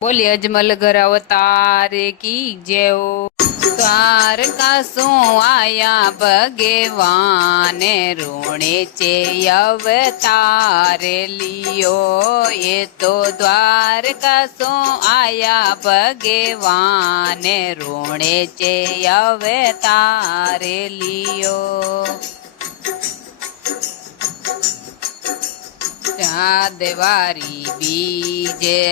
बोलिए अजमल घर अवतार की जय हो। द्वारका सो आया भगवान रोणे चे अवतार लियो। ये तो द्वारका सो आया भगवान रोणे चे अवतार लियो। चाँदवारी बीजे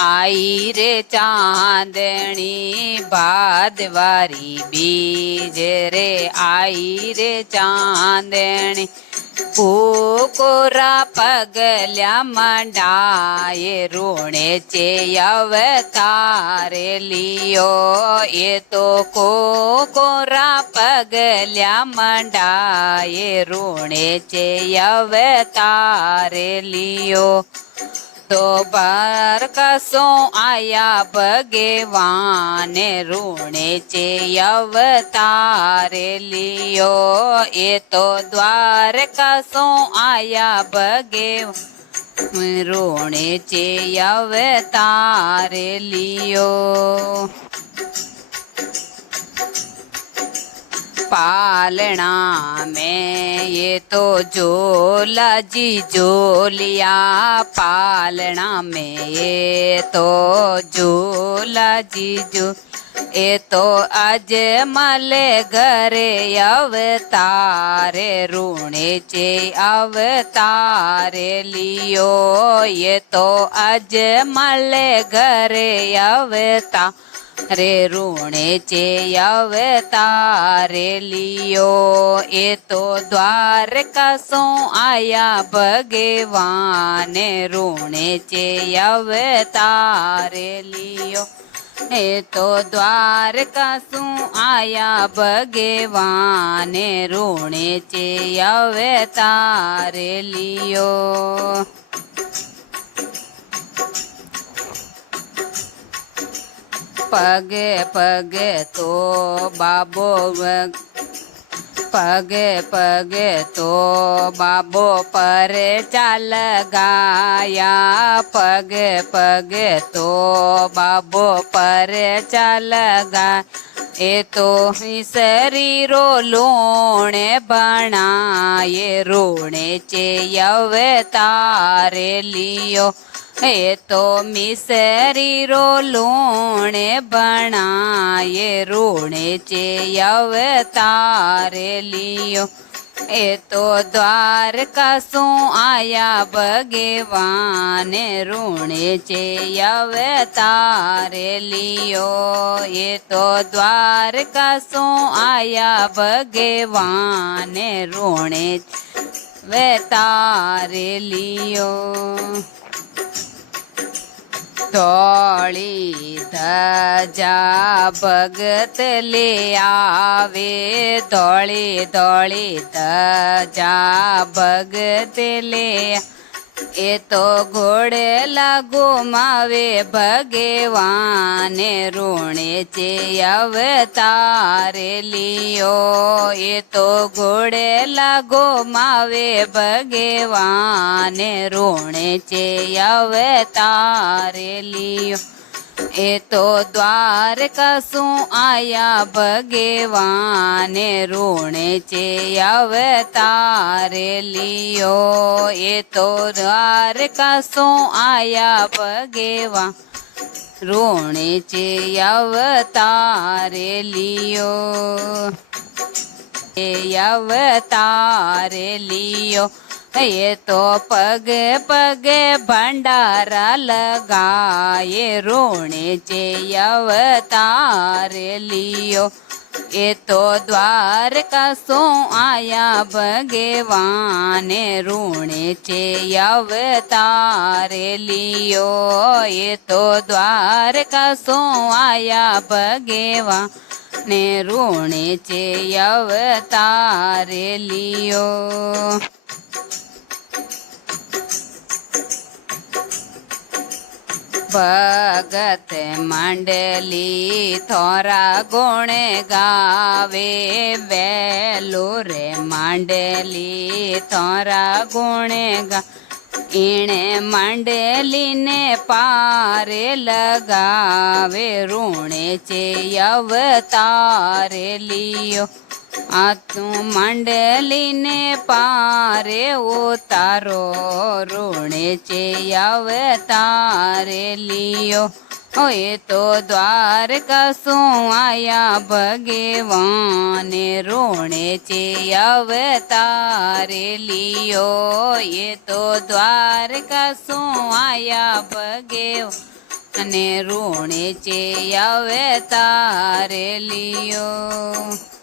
आई रे चांदनी भादवारी बीज रे आई रे चांदनी कोरा पगल्या मंडाए रोणे चे अवतार लियो। ये तो कोरा पगल्या मंडाए रोणे चे अवतार लियो। तो बार कसो आया भगवान रोणे चे अवतार लियो। ये तो द्वार कसो आया भगवान रोणे चे अवतार लियो। पालना में ये तो जोला जी जोलिया पालना में ये तो जोला जी जो ये तो अजमल घरे अवतार रोणे चे अवतार लियो। ये तो अजमल घरे अवतार रे रोणे चे अवतार लियो। ये तो द्वारका सो आया भगवान रोणे चे अवतार लियो। ये तो द्वारका सो आया भगवान रोणे चे अवतार लियो। पगे पगे तो बाबो पगे पगे तो बाबो पर चाल गाया। पगे पगे तो बाबो पर चाल गा। ये तो शरीरो लोणे बनाए रोणे चे अवतार लियो। ये तो मिसरीरो लोणे बनाए रोणे चे अवतार लियो। ये तो द्वारका सो आया भगवान रोणे चे अवतार लियो। ये तो द्वारका सो आया भगवान रोणे अवतार लियो। धौली धजा भगत ले आवे धौली धौली धजा भगत ले। ये तो घोड़े लागो मावे भगवान रोणे चे अवतार लियो। ये तो घोड़े लागो मावे भगवान रोणे चे अवतार लियो। ये तो द्वारका सो आया भगवान रोणे चे अवतार लियो। ये तो द्वारका सो आया भगवान रोणे चे अवतार लियो। अवतार लियो। ये तो पग पग भंडारा लगाए रोणे चे अवतार लियो। ये तो द्वारका सो आया भगवान रोणे चे अवतार लियो। ये तो द्वारका सो आया भगवान रोणे चे अवतार लियो। भगत मंडली थोरा गुण गावे वेलो रे मंडली थोरा गुण गा। એણે માંડલીને પારે લગાવે ઋણે છે અવતારે લિયો આ તું માંડલીને પારે ઉતારો ઋણે છે અવતારે લિયો એ તો દ્વારકા શું આયા ભગવાને ઋણે છે અવતારે લિયો એ તો દ્વારકા શું આયા ભગવાને ઋણે છે અવતારે લિયો